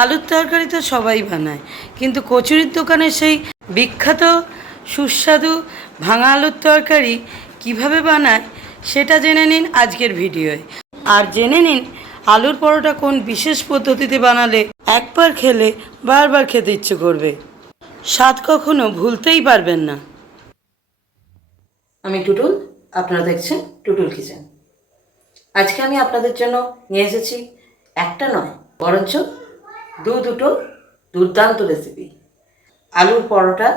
আলুর তরকারি তো সবাই বানায়, কিন্তু কচুরির দোকানে সেই বিখ্যাত সুস্বাদু ভাঙা আলুর তরকারি কিভাবে বানায় সেটা জেনে নিন আজকের ভিডিওয়। আর জেনে নিন আলুর পরোটা কোন বিশেষ পদ্ধতিতে বানালে একবার খেলে বারবার খেতে ইচ্ছে করবে, স্বাদ কখনো ভুলতেই পারবেন না। আমি টুটুল, আপনারা দেখছেন টুটুল কিচেন। আজকে আমি আপনাদের জন্য নিয়ে এসেছি একটা নয় বরঞ্চ দুটো দুর্দান্ত রেসিপি, আলুর পরোটা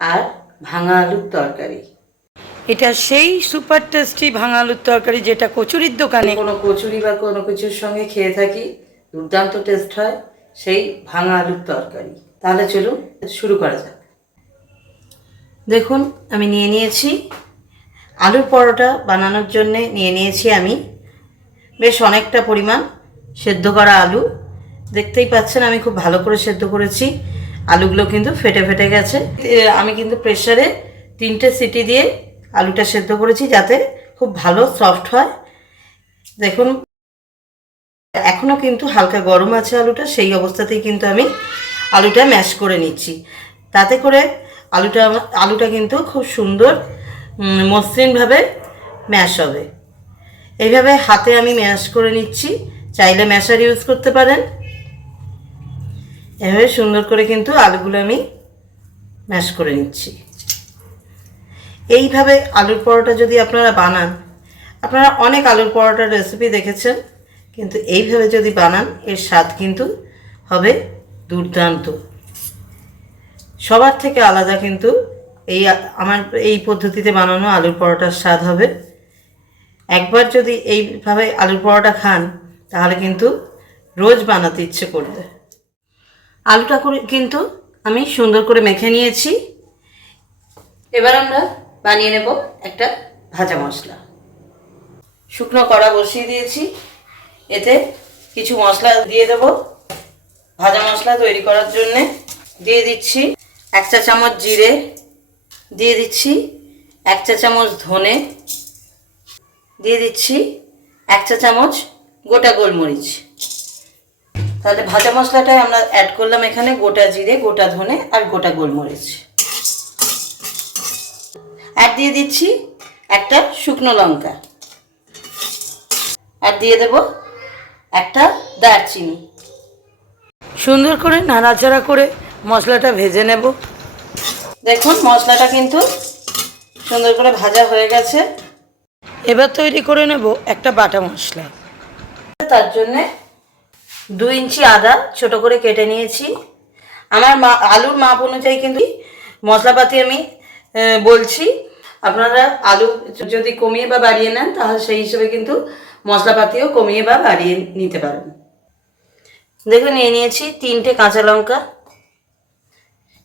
আর ভাঙা আলুর তরকারি। এটা সেই সুপার টেস্টি ভাঙা আলুর তরকারি যেটা কচুরির দোকানে কোনো কচুরি বা কোনো কিছুর সঙ্গে খেয়ে থাকি, দুর্দান্ত টেস্ট হয় সেই ভাঙা আলুর তরকারি। তাহলে চলুন শুরু করা যাক। দেখুন আমি নিয়ে নিয়েছি আলুর পরোটা বানানোর জন্যে নিয়ে নিয়েছি আমি বেশ অনেকটা পরিমাণ সেদ্ধ করা আলু। দেখতেই পাচ্ছেন আমি খুব ভালো করে সেদ্ধ করেছি, আলুগুলো কিন্তু ফেটে ফেটে গেছে। আমি কিন্তু প্রেসারে 3টে সিটি দিয়ে আলুটা সেদ্ধ করেছি যাতে খুব ভালো সফট হয়। দেখুন এখনও কিন্তু হালকা গরম আছে আলুটা, সেই অবস্থাতেই কিন্তু আমি আলুটা ম্যাশ করে নিচ্ছি। তাতে করে আলুটা কিন্তু খুব সুন্দর মসৃণভাবে ম্যাশ হবে। এইভাবে হাতে আমি ম্যাশ করে নিচ্ছি, চাইলে ম্যাশার ইউজ করতে পারেন। এভাবে সুন্দর করে কিন্তু আলুগুলো আমি ম্যাশ করে নিচ্ছি। এইভাবে আলুর পরোটা যদি আপনারা বানান, আপনারা অনেক আলুর পরোটার রেসিপি দেখেছেন, কিন্তু এইভাবে যদি বানান এর স্বাদ কিন্তু হবে দুর্দান্ত, সবার থেকে আলাদা। কিন্তু আমার এই পদ্ধতিতে বানানো আলুর পরোটার স্বাদ হবে। একবার যদি এইভাবে আলুর পরোটা খান তাহলে কিন্তু রোজ বানাতে ইচ্ছে করবে। আলুটা করে কিন্তু আমি সুন্দর করে মেখে নিয়েছি। এবার আমরা বানিয়ে নেব একটা ভাজা মশলা। শুকনো কড়া বসিয়ে দিয়েছি, এতে কিছু মশলা দিয়ে দেব। ভাজা মশলা তৈরি করার জন্যে দিয়ে দিচ্ছি 1 চা চামচ জিরে, দিয়ে দিচ্ছি 1 চা চামচ ধনে, দিয়ে দিচ্ছি 1 চা চামচ গোটা গোলমরিচ। তাহলে ভাজা মশলাটাই আমরা অ্যাড করলাম এখানে গোটা জিরে, গোটা ধনে আর গোটা গোলমরিচ। আর দিয়ে দিচ্ছি একটা শুকনো লঙ্কা, আর দিয়ে দেব একটা দারচিনি। সুন্দর করে নাড়াচাড়া করে মশলাটা ভেজে নেব। দেখুন মশলাটা কিন্তু সুন্দর করে ভাজা হয়ে গেছে। এবার তৈরি করে নেব একটা বাটা মশলা। তার জন্যে 2 ইঞ্চি আদা ছোট করে কেটে নিয়েছি। আমার আলুর মাপ অনুযায়ী কিন্তু মশলাপাতি আমি বলছি, আপনারা আলু যদি কমিয়ে বা বাড়িয়ে নেন তাহলে সেই হিসেবে কিন্তু মশলাপাতিও কমিয়ে বা বাড়িয়ে নিতে পারেন। দেখুন নিয়ে নিয়েছি 3টে কাঁচা লঙ্কা,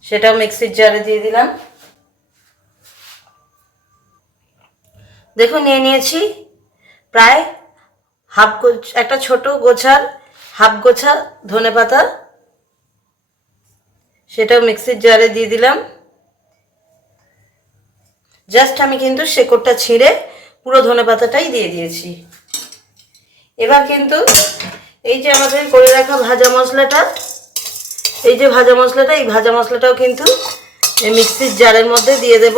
সেটাও মিক্সির জারে দিয়ে দিলাম। দেখুন নিয়ে নিয়েছি প্রায় একটা ছোট গোছার হাফ গোছা ধনে পাতা, সেটাও মিক্সির জারে দিয়ে দিলাম। জাস্ট আমি কিন্তু শেকড়টা ছিঁড়ে পুরো ধনে পাতাটাই দিয়ে দিয়েছি। এবার কিন্তু এই যে আমাদের করে রাখা ভাজা মশলাটা, এই ভাজা মশলাটাও কিন্তু এই মিক্সির জারের মধ্যে দিয়ে দেব।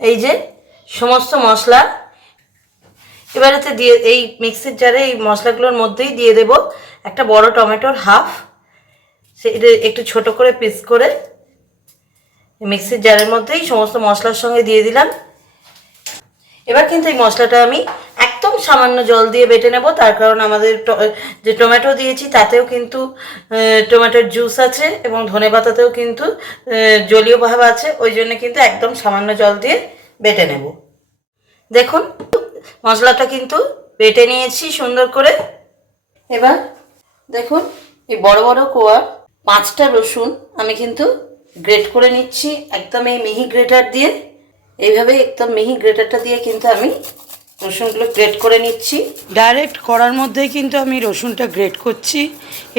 এই যে সমস্ত মশলা এবারেতে দিয়ে এই মিক্সির জারে এই মশলাগুলোর মধ্যেই দিয়ে দেব একটা বড় টমেটোর হাফ, সেটা একটু ছোট করে পিস করে মিক্সির জারের মধ্যেই সমস্ত মশলার সঙ্গে দিয়ে দিলাম। এবার কিন্তু এই মশলাটা আমি একদম সামান্য জল দিয়ে বেটে নেব, তার কারণ আমাদের যে টমেটো দিয়েছি তাতেও কিন্তু টমেটোর জুস আছে এবং ধনেপাতাতেও কিন্তু জলীয় ভাব আছে, ওই জন্য কিন্তু একদম সামান্য জল দিয়ে বেটে নেব। দেখুন মশলাটা কিন্তু বেটে নিয়েছি সুন্দর করে। এবার দেখুন এই বড় বড় কোয়া 5টা রসুন আমি কিন্তু গ্রেট করে নিচ্ছি একদম এই মিহি গ্রেটার দিয়ে। এইভাবে একদম মিহি গ্রেটারটা দিয়ে কিন্তু আমি রসুনগুলো গ্রেট করে নিচ্ছি। ডাইরেক্ট কড়ার মধ্যেই কিন্তু আমি রসুনটা গ্রেট করছি।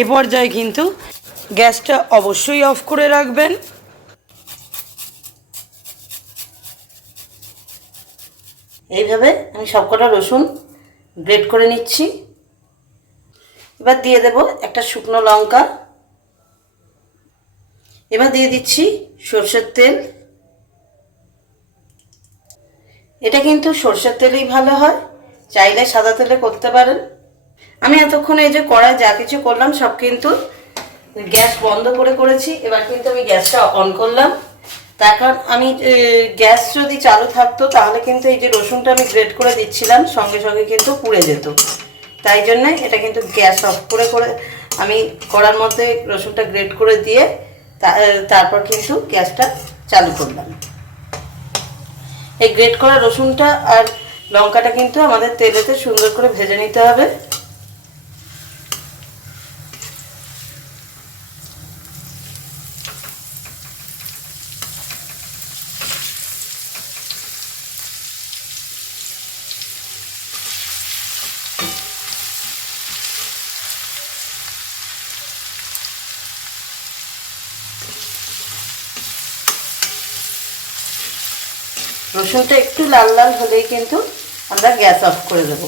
এ পর্যায়ে কিন্তু গ্যাসটা অবশ্যই অফ করে রাখবেন। এইভাবে আমি সবকটা রসুন গ্রেট করে নিচ্ছি। এবার দিয়ে দেব একটা শুকনো লঙ্কা। এবার দিয়ে দিচ্ছি সরষের তেল। এটা কিন্তু সরষের তেলেই ভালো হয়, চাইলে সাদা তেলে করতে পারেন। আমি এতক্ষণ এই যে কড়াই যা কিছু করলাম সব কিন্তু গ্যাস বন্ধ করে করেছি। এবার কিন্তু আমি গ্যাসটা অন করলাম, তার কারণ আমি গ্যাস যদি চালু থাকতো তাহলে কিন্তু এই যে রসুনটা আমি গ্রেট করে দিচ্ছিলাম সঙ্গে সঙ্গে কিন্তু পুড়ে যেত। তাই জন্যে এটা কিন্তু গ্যাস অফ করে করে আমি কড়ার মধ্যে রসুনটা গ্রেট করে দিয়ে তারপর কিন্তু গ্যাসটা চালু করলাম। এই গ্রেট করা রসুনটা আর লঙ্কাটা কিন্তু আমাদের তেলেতে সুন্দর করে ভেজে নিতে হবে। রসুনটা একটু লাল লাল হলেই কিন্তু আমরা গ্যাস অফ করে দেব।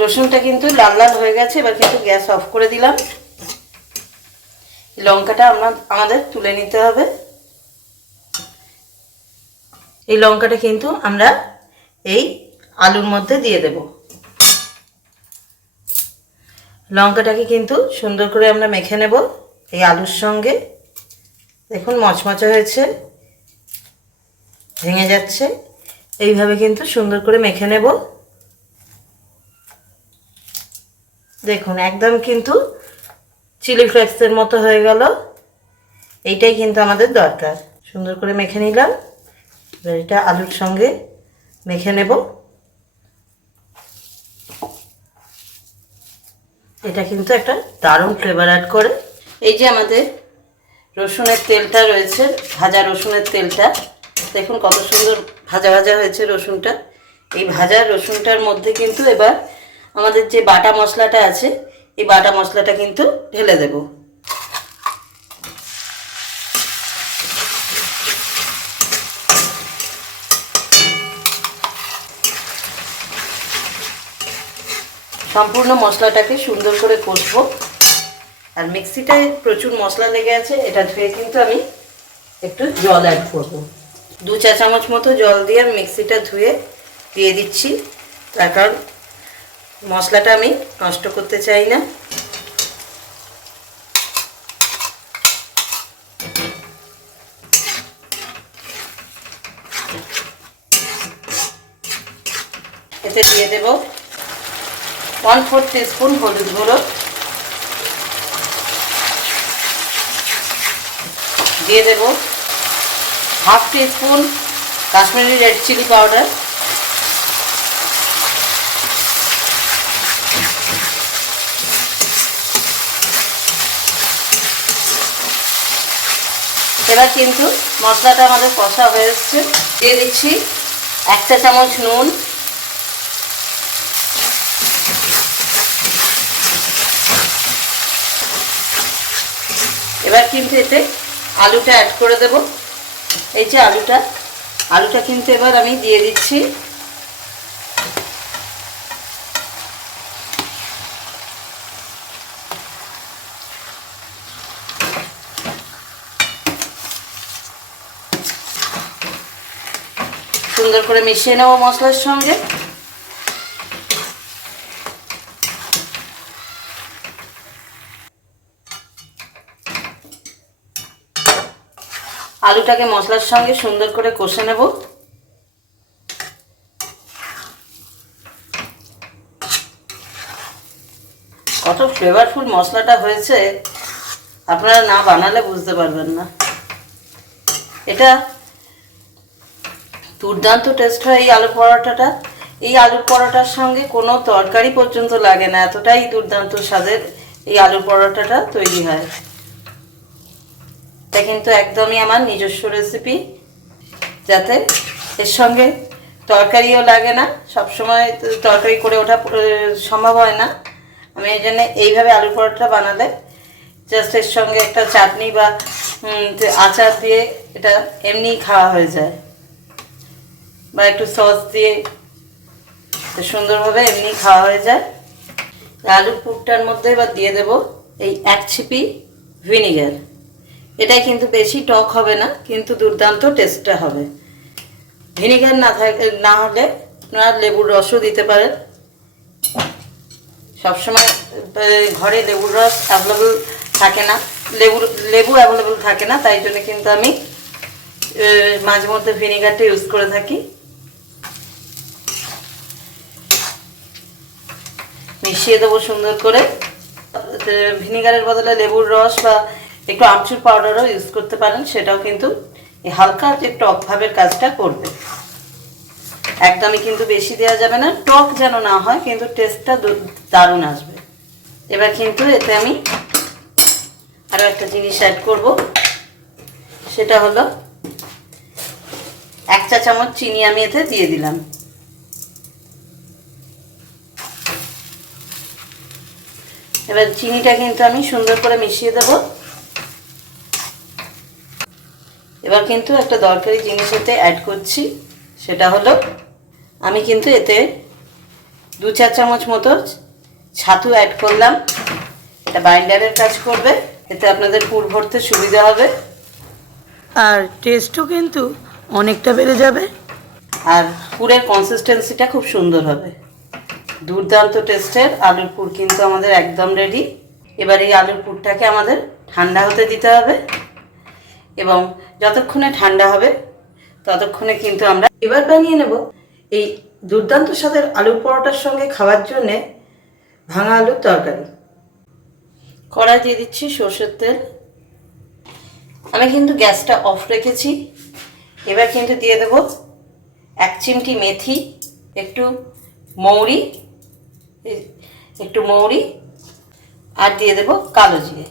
রসুনটা কিন্তু লাল লাল হয়ে গেছে, এবার কিন্তু গ্যাস অফ করে দিলাম। লঙ্কাটা আমাদের তুলে নিতে হবে। এই লঙ্কাটা কিন্তু আমরা এই আলুর মধ্যে দিয়ে দেব। লঙ্কাটাকে কিন্তু সুন্দর করে আমরা মেখে নেব এই আলুর সঙ্গে। দেখুন মচমচে হয়েছে, ভেঙে যাচ্ছে। এইভাবে কিন্তু সুন্দর করে মেখে নেব। দেখুন একদম কিন্তু চিলি ফ্লেক্সের মতো হয়ে গেল। এইটাই কিন্তু আমাদের দরকার। সুন্দর করে মেখে নিলাম। এবার এটা আলুর সঙ্গে মেখে নেব। এটা কিন্তু একটা দারুণ ফ্লেভার অ্যাড করে। এই যে আমাদের রসুনের তেলটা রয়েছে, ভাজা রসুনের তেলটা, দেখুন কত সুন্দর ভাজা ভাজা হয়েছে রসুনটা। এই ভাজা রসুনটার মধ্যে কিন্তু এবার আমাদের যে বাটা মশলাটা আছে এই বাটা মশলাটা কিন্তু ঢেলে দেব। সম্পূর্ণ মশলাটাকে সুন্দর করে কষবো। আর মিক্সিটায় প্রচুর মশলা লেগে আছে, এটা ধুয়ে কিন্তু আমি একটু জল অ্যাড করব। 2 চা চামচ মতো জল দিয়ে আমি মিক্সিটা ধুয়ে দিয়ে দিচ্ছি, তার কারণ মশলাটা আমি নষ্ট করতে চাই না। এতে দিয়ে দেব 1/4 টিস্পুন হলুদ গুঁড়ো, দিয়ে দেব 1/2 teaspoon Kashmiri red chilli powder, এবার কিন্তু মশলাটা আমাদের কষা হয়ে এসছে। দিয়ে দিচ্ছি 1 চা চামচ নুন, এবার কিন্তু এতে আলুটা অ্যাড করে দেব। এই যে আলুটা কিন্তু এবার আমি দিয়ে দিচ্ছি। সুন্দর করে মিশিয়ে নেব মশলার সঙ্গে। আলুটাকে মশলার সঙ্গে সুন্দর করে কষে নেব। কত ফ্লেভারফুল মশলাটা হয়েছে, আপনারা না বানালে বুঝতে পারবেন না। এটা দুর্দান্ত টেস্ট হয় এই আলু পরোটাটা। এই আলুর পরোটার সঙ্গে কোনো তরকারি পর্যন্ত লাগে না, এতটাই দুর্দান্ত স্বাদের এই আলুর পরোটাটা তৈরি হয়। এটা কিন্তু একদমই আমার নিজস্ব রেসিপি, যাতে এর সঙ্গে তরকারিও লাগে না। সবসময় তরকারি করে ওঠা সম্ভব হয় না। আমি এই জন্য এইভাবে আলু পরোটা বানালে জাস্ট এর সঙ্গে একটা চাটনি বা আচার দিয়ে এটা এমনিই খাওয়া হয়ে যায়, বা একটু সস দিয়ে সুন্দরভাবে এমনি খাওয়া হয়ে যায়। আলুর পুরটার মধ্যে এবার দিয়ে দেব এই 1 ছিপি ভিনিগার। এটাই কিন্তু বেশি টক হবে না, কিন্তু দুর্দান্ত টেস্টটা হবে। ভিনিগার না হলে আপনারা লেবুর রসও দিতে পারেন। সবসময় ঘরে লেবুর রস অ্যাভেলেবল থাকে না, লেবু অ্যাভেলেবল থাকে না, তাই জন্য কিন্তু আমি মাঝে মধ্যে ভিনিগারটা ইউজ করে থাকি। মিশিয়ে দেবো সুন্দর করে। ভিনিগারের বদলে লেবুর রস বা একটু আমচুর পাউডারও ইউজ করতে পারেন, সেটাও কিন্তু এই হালকা যে টক ভাবের কাজটা করবে। একদমই কিন্তু বেশি দেওয়া যাবে না, টক যেন না হয়, কিন্তু টেস্টটা দারুণ আসবে। এবার কিন্তু এতে আমি আরও একটা জিনিস অ্যাড করব, সেটা হলো 1 চা চামচ চিনি আমি এতে দিয়ে দিলাম। এবার চিনিটা কিন্তু আমি সুন্দর করে মিশিয়ে দেব। এবার কিন্তু একটা দরকারি জিনিস এতে অ্যাড করছি, সেটা হলো আমি কিন্তু এতে 2 চা চামচ মতো ছাতু অ্যাড করলাম। এটা বাইন্ডারের কাজ করবে, এতে আপনাদের পুর ভরতে সুবিধা হবে, আর টেস্টও কিন্তু অনেকটা বেড়ে যাবে, আর পুরের কনসিস্টেন্সিটা খুব সুন্দর হবে। দুর্দান্ত টেস্টের আলুর পুর কিন্তু আমাদের একদম রেডি। এবার এই আলুর পুরটাকে আমাদের ঠান্ডা হতে দিতে হবে, এবং যতক্ষণে ঠান্ডা হবে ততক্ষণে কিন্তু আমরা এবার বানিয়ে নেব এই দুর্দান্ত স্বাদের আলুর পরোটার সঙ্গে খাওয়ার জন্যে ভাঙা আলুর তরকারি। কড়াই দিয়ে দিচ্ছি সরষের তেল। আমি কিন্তু গ্যাসটা অফ রেখেছি। এবার কিন্তু দিয়ে দেব 1 চিমটি মেথি, একটু মৌরি, আর দিয়ে দেব কালো জিরে।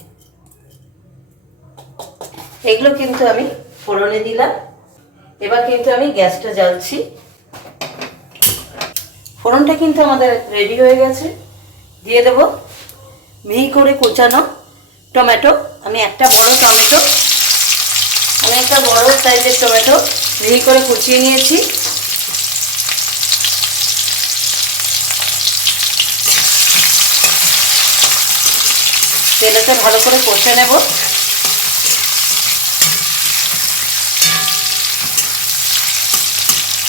এগুলো কিন্তু আমি ফোড়নে দিলাম। এবার কিন্তু আমি গ্যাসটা জ্বালছি। ফোড়নটা কিন্তু আমাদের রেডি হয়ে গেছে। দিয়ে দেব মিহি করে কুচানো টমেটো। আমি একটা বড় সাইজের টমেটো মিহি করে কুচিয়ে নিয়েছি। তেলেতে ভালো করে কষে নেব।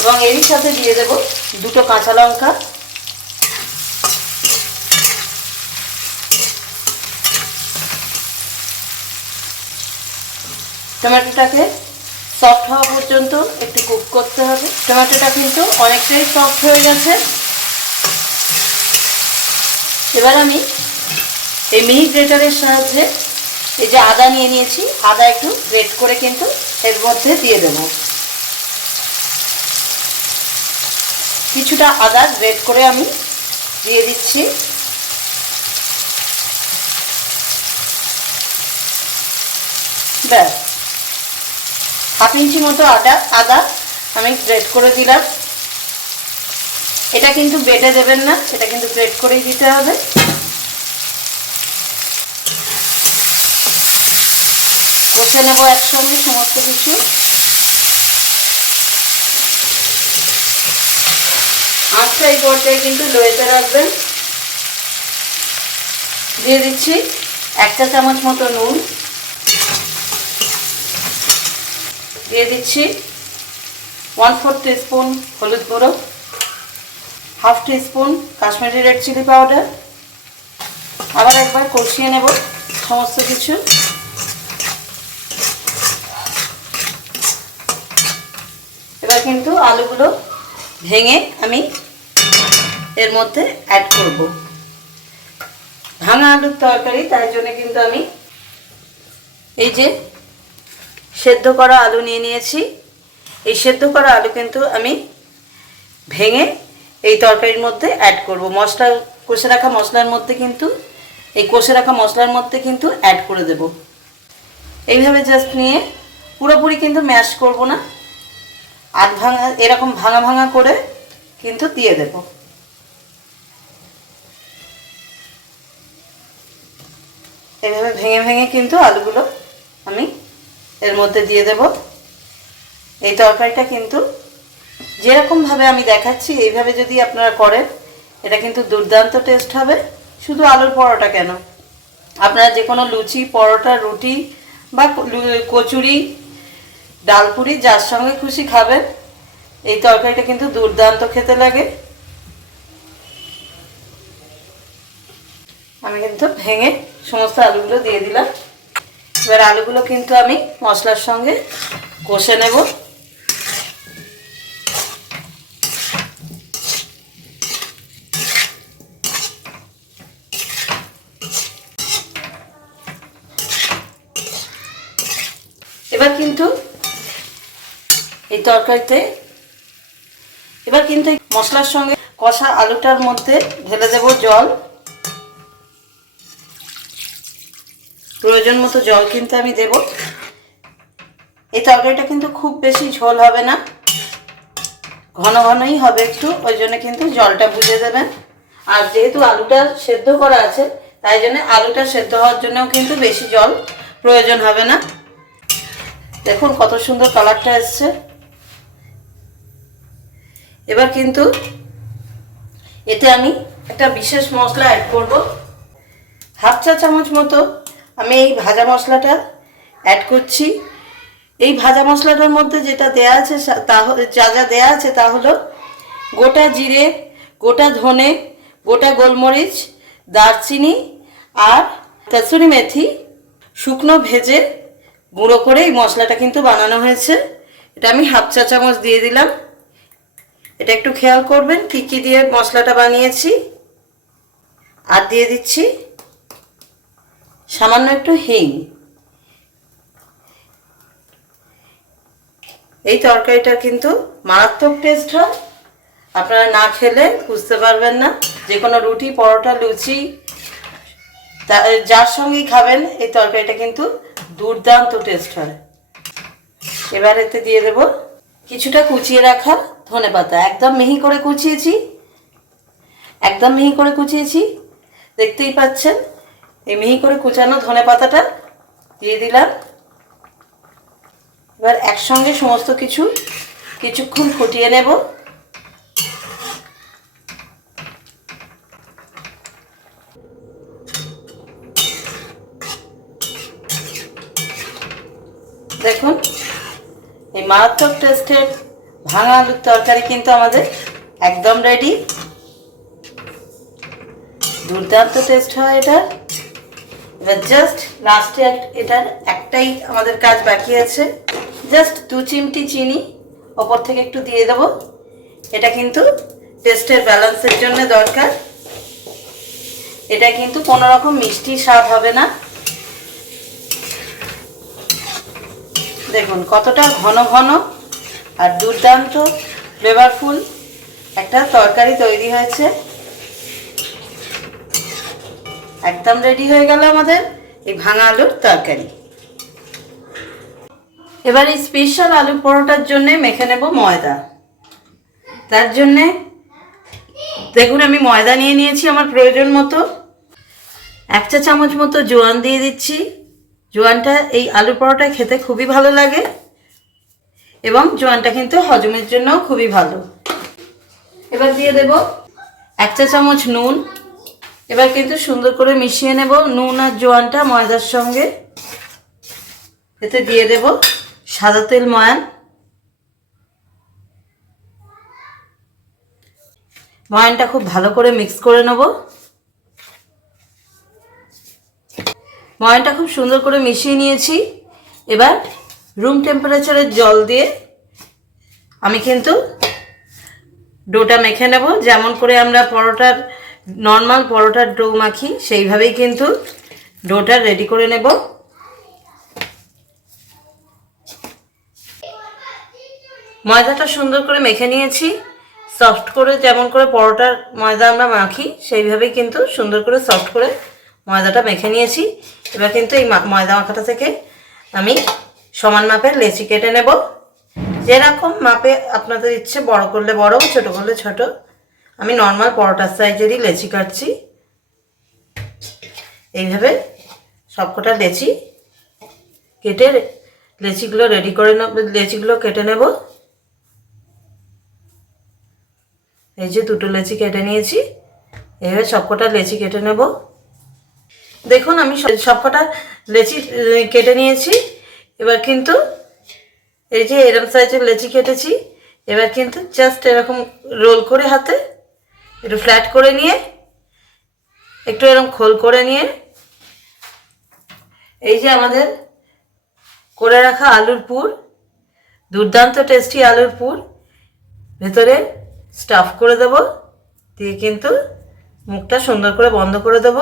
এবং এরই সাথে দিয়ে দেব 2 কাঁচা লঙ্কা। টমেটোটাকে সফট হওয়া পর্যন্ত একটু কুক করতে হবে। টমেটোটা কিন্তু অনেকটাই সফট হয়ে গেছে। এবার আমি এই মিহি গ্রেটারের সাহায্যে এই যে আদা নিয়ে নিয়েছি, আদা একটু গ্রেট করে কিন্তু এর মধ্যে দিয়ে দেব। কিছুটা আদা গ্রেট করে আমি দিয়ে দিচ্ছি। ব্যাস, 1/2 ইঞ্চি মতো আদা আমি গ্রেট করে দিলাম। এটা কিন্তু বেটে দেবেন না, এটা কিন্তু গ্রেট করেই দিতে হবে। কষে নেব একসঙ্গে সমস্ত কিছু। আঁচটা এই পর্যায়ে কিন্তু লোয়েতে রাখবেন। দিয়ে দিচ্ছি 1 চা চামচ মতো নুন। দিয়ে দিচ্ছি 1/4 টিস্পুন হলুদ গুঁড়ো, 1/2 teaspoon Kashmiri red chilli powder. আবার একবার কষিয়ে নেব সমস্ত কিছু। এবার কিন্তু আলুগুলো ভেঙে আমি এর মধ্যে অ্যাড করব। ভাঙা আলুর তরকারি, তাই জন্য কিন্তু আমি এই যে সেদ্ধ করা আলু নিয়ে নিয়েছি। এই সেদ্ধ করা আলু কিন্তু আমি ভেঙে এই তরকারির মধ্যে অ্যাড করব। কষে রাখা মশলার মধ্যে কিন্তু অ্যাড করে দেব। এইভাবে জাস্ট নিয়ে পুরোপুরি কিন্তু ম্যাশ করব না, ভাঙা এরকম ভাঙা ভাঙা করে কিন্তু দিয়ে দেব। এইভাবে ভেঙে ভেঙে কিন্তু আলুগুলো আমি এর মধ্যে দিয়ে দেব। এই তরকারিটা কিন্তু যেরকমভাবে আমি দেখাচ্ছি এইভাবে যদি আপনারা করেন এটা কিন্তু দুর্দান্ত টেস্ট হবে। শুধু আলুর পরোটা কেন, আপনারা যে কোনো লুচি, পরোটা, রুটি বা কচুরি, ডালপুরি যার সঙ্গে খুশি খাবেন, এই তরকারিটা কিন্তু দুর্দান্ত খেতে লাগে। আমি কিন্তু ভেঙে সমস্ত আলুগুলো দিয়ে দিলাম। এবার আলুগুলো কিন্তু আমি মশলার সঙ্গে কষে নেব। এবার কিন্তু এই তরকারিতে মশলার সঙ্গে কষা আলুটার মধ্যে ঢেলে দেব জল। প্রয়োজন মতো জল কিন্তু আমি দেব। এই তরকারিটা কিন্তু খুব বেশি ঝোল হবে না, ঘন ঘনই হবে একটু, ওই জন্য কিন্তু জলটা বুঝে দেবেন। আর যেহেতু আলুটা সেদ্ধ করা আছে তাই জন্য আলুটা সেদ্ধ হওয়ার জন্যও কিন্তু বেশি জল প্রয়োজন হবে না। দেখুন কত সুন্দর কালারটা এসছে। এবার কিন্তু এতে আমি একটা বিশেষ মশলা অ্যাড করব। হাফ চা চামচ মতো আমি এই ভাজা মশলাটা অ্যাড করছি। এই ভাজা মশলাটার মধ্যে যেটা দেয়া আছে যা যা দেয়া আছে তা হলো গোটা জিরে, গোটা ধনে, গোটা গোলমরিচ, দারচিনি আর কসুরি মেথি শুকনো ভেজে গুঁড়ো করে এই মশলাটা কিন্তু বানানো হয়েছে। এটা আমি হাফ চা চামচ দিয়ে দিলাম। এটা একটু খেয়াল করবেন কী কী দিয়ে মশলাটা বানিয়েছি। আর দিয়ে দিচ্ছি সামান্য একটু হিং। এই তরকারিটা কিন্তু মারাত্মক টেস্ট হয়, আপনারা না খেলে বুঝতে পারবেন না। যে কোনো রুটি, পরোটা, লুচি যার সঙ্গেই খাবেন এই তরকারিটা কিন্তু দুর্দান্ত টেস্ট হয়। এবার এতে দিয়ে দেব কিছুটা কুচিয়ে রাখা ধনেপাতা। একদম মিহি করে কুচিয়েছি, দেখতেই পাচ্ছেন। এই মিহি করে কুচানো ধনেপাতাটা দিয়ে দিলাম। এবার একসঙ্গে সমস্ত কিছুক্ষণ ফুটিয়ে নেব। দেখুন এই মারাত্মক টেস্টের ভাঙা আলুর তরকারি কিন্তু আমাদের একদম রেডি। দুর্দান্ত টেস্ট হয় এটা। এবার জাস্ট লাস্টে এটার একটাই আমাদের কাজ বাকি আছে, জাস্ট 2 চিমটি চিনি ওপর থেকে একটু দিয়ে দেব। এটা কিন্তু টেস্টের ব্যালেন্সের জন্য দরকার। এটা কিন্তু কোনো রকম মিষ্টি স্বাদ হবে না। দেখুন কতটা ঘন ঘন আর দুর্দান্ত ফ্লেভারফুল একটা তরকারি তৈরি হয়েছে। একদম রেডি হয়ে গেল আমাদের এই ভাঙা আলুর তরকারি। এবার এই স্পেশাল আলু পরোটার জন্য মেখে নেব ময়দা। তার জন্যে দেখুন আমি ময়দা নিয়ে নিয়েছি আমার প্রয়োজন মতো। 1 চা চামচ মতো জোয়ান দিয়ে দিচ্ছি। জোয়ানটা এই আলু পরোটায় খেতে খুবই ভালো লাগে এবং জোয়ানটা কিন্তু হজমের জন্যও খুবই ভালো। এবার দিয়ে দেব 1 চা চামচ নুন। এবার কিন্তু সুন্দর করে মিশিয়ে নেব নুন আর জোয়ানটা ময়দার সঙ্গে। এতে দিয়ে দেব সাদা তেল ময়ান। ময়ানটা খুব ভালো করে মিক্স করে নেব। ময়ানটা খুব সুন্দর করে মিশিয়ে নিয়েছি। এবার রুম টেম্পারেচারের জল দিয়ে আমি কিন্তু ডোটা মেখে নেব। যেমন করে আমরা নর্মাল পরোটার ডো মাখি সেইভাবেই কিন্তু ডোটা রেডি করে নেব। ময়দাটা সুন্দর করে মেখে নিয়েছি, সফট করে, যেমন করে পরোটার ময়দা আমরা মাখি সেইভাবেই কিন্তু সুন্দর করে সফট করে ময়দাটা মেখে নিয়েছি। এবার কিন্তু এই ময়দা মাখাটা থেকে আমি সমান মাপের লেচি কেটে নেব। যেরকম মাপে আপনাদের ইচ্ছে, বড় করলে বড়, ছোট করলে ছোট। আমি নর্মাল পরোটার সাইজেরই লেচি কাটছি। এইভাবে সবকটা লেচি কেটে লেচিগুলো রেডি করে নেব, লেচিগুলো কেটে নেব। এই যে দুটো লেচি কেটে নিয়েছি, এভাবে সবকটা লেচি কেটে নেব। দেখুন আমি সবকটা লেচি কেটে নিয়েছি। এবার কিন্তু এই যে এরকম সাইজের লেচি কেটেছি, এবার কিন্তু জাস্ট এরকম রোল করে হাতে একটু ফ্ল্যাট করে নিয়ে একটু এরকম খোল করে নিয়ে এই যে আমাদের করে রাখা আলুর পুর, দুর্দান্ত টেস্টি আলুর পুর ভেতরে স্টাফ করে দেব, দিয়ে কিন্তু মুখটা সুন্দর করে বন্ধ করে দেব।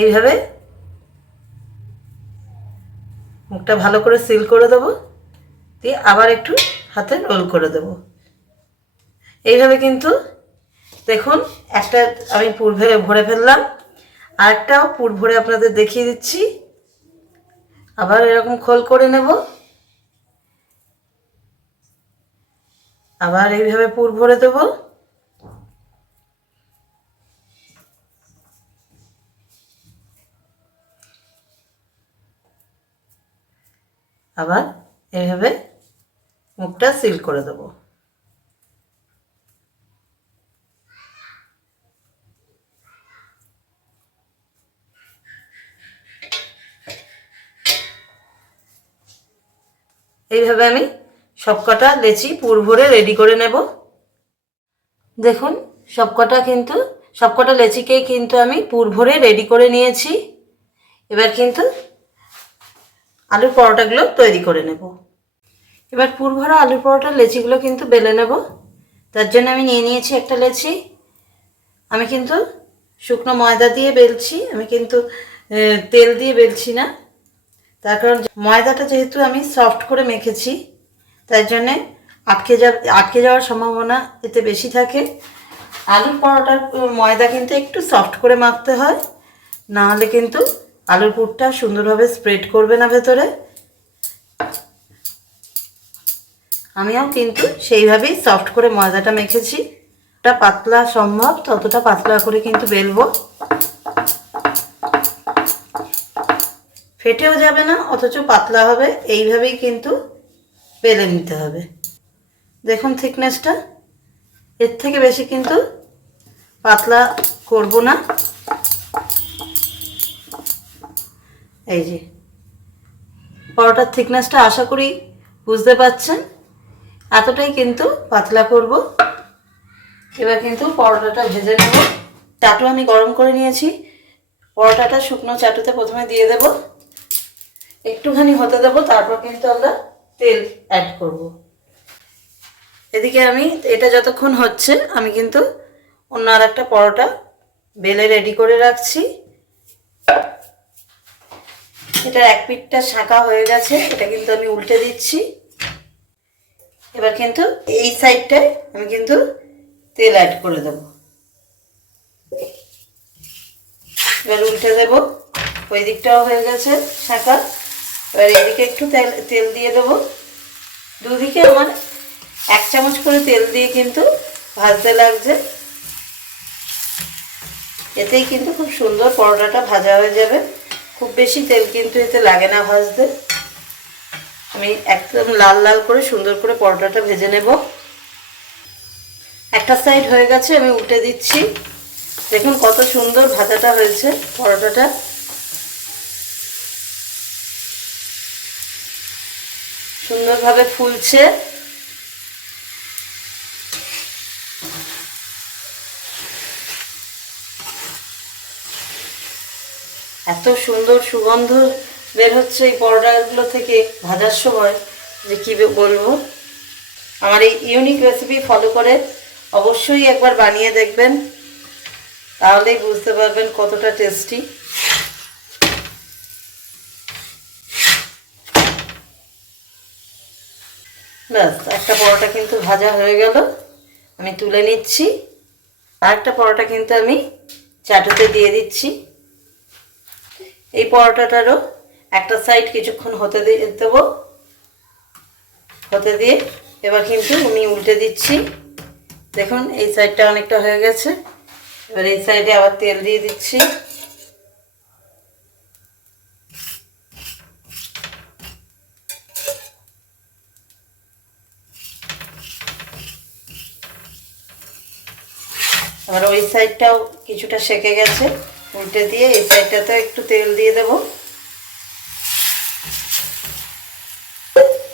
এইভাবে মুখটা ভালো করে সিল করে দেব, দিয়ে আবার একটু হাতে রোল করে দেব। এইভাবে কিন্তু দেখুন একটা আমি পুর ভরে ফেললাম, আরেকটাও পুর ভরে আপনাদের দেখিয়ে দিচ্ছি। আবার এরকম খোল করে নেব, আবার এইভাবে পুর ভরে দেব। আবার এইভাবে মুখটা সিল করে দেব। এইভাবে আমি সবকটা লেচি পুর ভরে রেডি করে নেব। দেখুন সবকটা লেচিকেই কিন্তু আমি পুর ভরে রেডি করে নিয়েছি। এবার কিন্তু আলুর পরোটাগুলো তৈরি করে নেব। এবার পুর ভরা আলুর পরোটার লেচিগুলো কিন্তু বেলে নেব। তার জন্য আমি নিয়ে নিয়েছি একটা লেচি। আমি কিন্তু শুকনো ময়দা দিয়ে বেলছি, আমি কিন্তু তেল দিয়ে বেলছি না। তার কারণ ময়দাটা যেহেতু আমি সফট করে মেখেছি, তাই জন্যে আটকে যাওয়ার সম্ভাবনা এতে বেশি থাকে। আলুর পরোটার ময়দা কিন্তু একটু সফট করে মাখতে হয়, না হলে কিন্তু আলুর পুরটা সুন্দরভাবে স্প্রেড করবে না ভেতরে। আমিও কিন্তু সেইভাবেই সফট করে ময়দাটা মেখেছি। যতটা পাতলা সম্ভব ততটা পাতলা করে কিন্তু বেলবো, ফেটেও যাবে না অথচ পাতলা হবে। এইভাবেই কিন্তু বেলে নিতে হবে। দেখুন থিকনেসটা, এর থেকে বেশি কিন্তু পাতলা করব না। এই যে পরোটার থিকনেসটা আশা করি বুঝতে পারছেন, এতটাই কিন্তু পাতলা করব। এবার কিন্তু পরোটাটা ভেজে নেব। চাটু আমি গরম করে নিয়েছি, পরোটাটা শুকনো চাটুতে প্রথমে দিয়ে দেব, একটুখানি হতে দেব, তারপর কিন্তু আমরা তেল অ্যাড করব। এদিকে আমি এটা যতক্ষণ হচ্ছে আমি কিন্তু অন্য আর একটা পরোটা বেলে রেডি করে রাখছি। এটা এক পিঠটা শাঁকা হয়ে গেছে, এটা কিন্তু আমি উল্টে দিচ্ছি। এবার কিন্তু এই সাইডটায় আমি কিন্তু তেল অ্যাড করে দেব। এবার উল্টে দেব, ওই দিকটাও হয়ে গেছে শাঁকা। এবার এদিকে একটু তেল দিয়ে দেবো। দুদিকে আমার 1 চামচ করে তেল দিয়ে কিন্তু ভাজতে লাগছে। এতেই কিন্তু খুব সুন্দর পরোটাটা ভাজা হয়ে যাবে। খুব বেশি তেল কিন্তু এতে লাগে না ভাজতে। আমি একদম লাল লাল করে সুন্দর করে পরোটাটা ভেজে নেব। একটা সাইড হয়ে গেছে, আমি উল্টে দিচ্ছি। দেখুন কত সুন্দর ভাজাটা হয়েছে পরোটাটা। সুন্দরভাবে ফুলছে। এত সুন্দর সুগন্ধ বের হচ্ছে এই পরোটাগুলো থেকে ভাজার সময়, যে কী বলবো। আমার এই ইউনিক রেসিপি ফলো করে অবশ্যই একবার বানিয়ে দেখবেন, তাহলেই বুঝতে পারবেন কতটা টেস্টি। ব্যাস একটা পরোটা কিন্তু ভাজা হয়ে গেল, আমি তুলে নিচ্ছি। আর একটা পরোটা কিন্তু আমি চাটুতে দিয়ে দিচ্ছি। এই পরোটাটারও একটা সাইড কিছুক্ষণ হতে দেবো, হতে দিয়ে এবার কিন্তু আমি উল্টে দিচ্ছি। দেখুন এই সাইডটা অনেকটা হয়ে গেছে, এবার এই সাইডে আবার তেল দিয়ে দিচ্ছি। আবার ওই সাইডটাও কিছুটা সেকে গেছে, উল্টে দিয়ে এই সাইডটাতে একটু তেল দিয়ে দেব।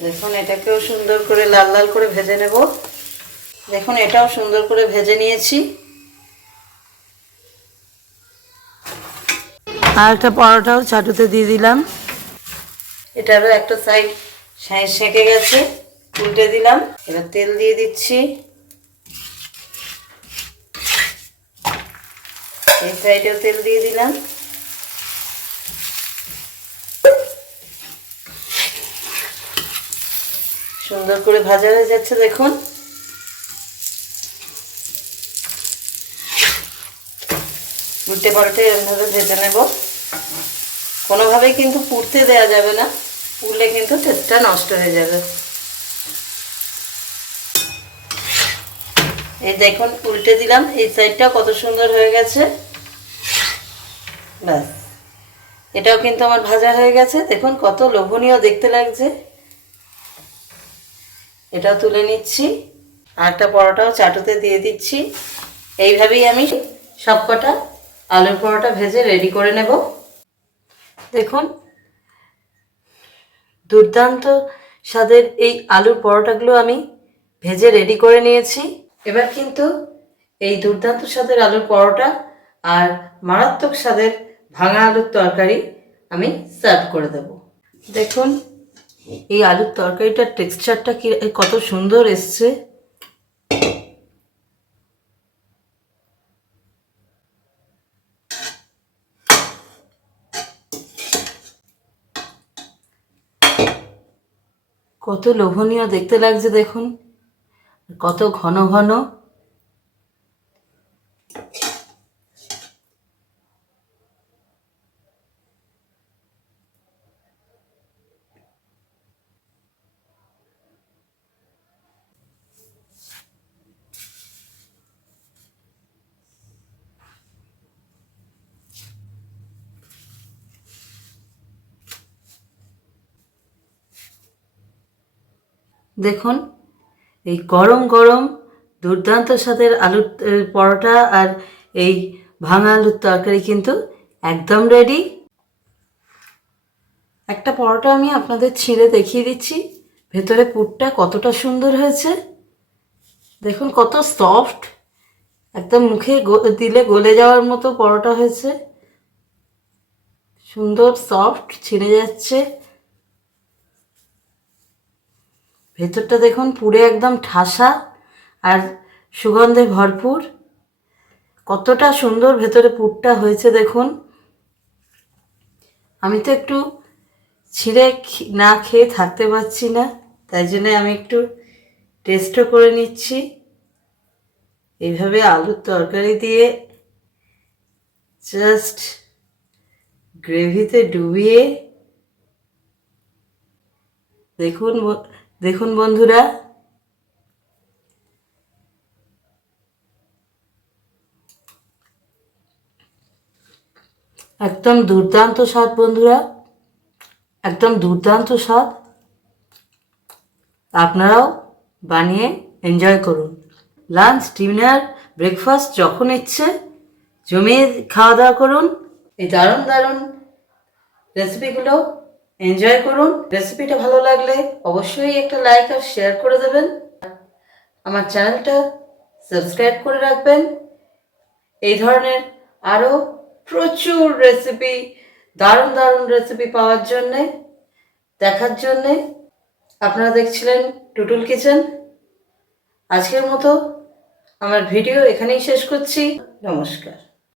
দেখুন এটাকেও সুন্দর করে লাল লাল করে ভেজে নেব। দেখুন এটাও সুন্দর করে ভেজে নিয়েছি। আর একটা পরোটাও চাটুতে দিয়ে দিলাম। এটারও একটা সাইড সেকে গেছে, উল্টে দিলাম। এবার তেল দিয়ে দিচ্ছি। এই সাইডেও তেল দিয়ে দিলাম। সুন্দর করে ভাজা হয়ে যাচ্ছে দেখুন। উল্টে পাল্টে এভাবে ভেজে নেব। কোনোভাবেই কিন্তু পুড়তে দেওয়া যাবে না, পুড়লে কিন্তু টেস্টটা নষ্ট হয়ে যাবে। এই দেখুন উল্টে দিলাম, এই সাইডটা কত সুন্দর হয়ে গেছে। ব্যাস, এটাও কিন্তু আমার ভাজা হয়ে গেছে। দেখুন কত লোভনীয় দেখতে লাগছে। এটাও তুলে নিচ্ছি। আর একটা পরোটাও চাটুতে দিয়ে দিচ্ছি। এইভাবেই আমি সবকটা আলুর পরোটা ভেজে রেডি করে নেব। দেখুন দুর্দান্ত স্বাদের এই আলুর পরোটাগুলো আমি ভেজে রেডি করে নিয়েছি। এবার কিন্তু এই দুর্দান্ত স্বাদের আলুর পরোটা আর মারাত্মক স্বাদের ভাঙা আলুর তরকারি আমি সার্ভ করে দেব। দেখুন এই আলুর তরকারিটার টেক্সচারটা কি কত সুন্দর এসছে। কত লোভনীয় দেখতে লাগছে দেখুন, কত ঘন ঘন। দেখুন এই গরম গরম দুর্দান্ত স্বাদের আলুর পরোটা আর এই ভাঙা আলুর তরকারি কিন্তু একদম রেডি। একটা পরোটা আমি আপনাদের ছিঁড়ে দেখিয়ে দিচ্ছি, ভেতরে পুরটা কতটা সুন্দর হয়েছে। দেখুন কত সফট, একদম মুখে দিলে গলে যাওয়ার মতো পরোটা হয়েছে। সুন্দর সফট, ছিঁড়ে যাচ্ছে। ভেতরটা দেখুন পুরে একদম ঠাসা আর সুগন্ধে ভরপুর। কতটা সুন্দর ভেতরে পুরটা হয়েছে দেখুন। আমি তো একটু ছিঁড়ে না খেয়ে থাকতে পারছি না, তাই জন্য আমি একটু টেস্টও করে নিচ্ছি। এইভাবে আলুর তরকারি দিয়ে জাস্ট গ্রেভিতে ডুবিয়ে দেখুন। দেখুন বন্ধুরা, একদম দুর্দান্ত স্বাদ বন্ধুরা, একদম দুর্দান্ত স্বাদ। আপনারাও বানিয়ে এনজয় করুন। লাঞ্চ, ডিনার, ব্রেকফাস্ট যখন ইচ্ছে জমিয়ে খাওয়া দাওয়া করুন। এই দারুণ দারুণ রেসিপিগুলো এনজয় করুন। রেসিপিটা ভালো লাগলে অবশ্যই একটা লাইক আর শেয়ার করে দেবেন। আমার চ্যানেলটা সাবস্ক্রাইব করে রাখবেন। এই ধরনের আরও প্রচুর রেসিপি, দারুণ দারুণ রেসিপি পাওয়ার জন্যে, দেখার জন্যে আপনারা দেখছিলেন টুটুল কিচেন। আজকের মতো আমার ভিডিও এখানেই শেষ করছি। নমস্কার।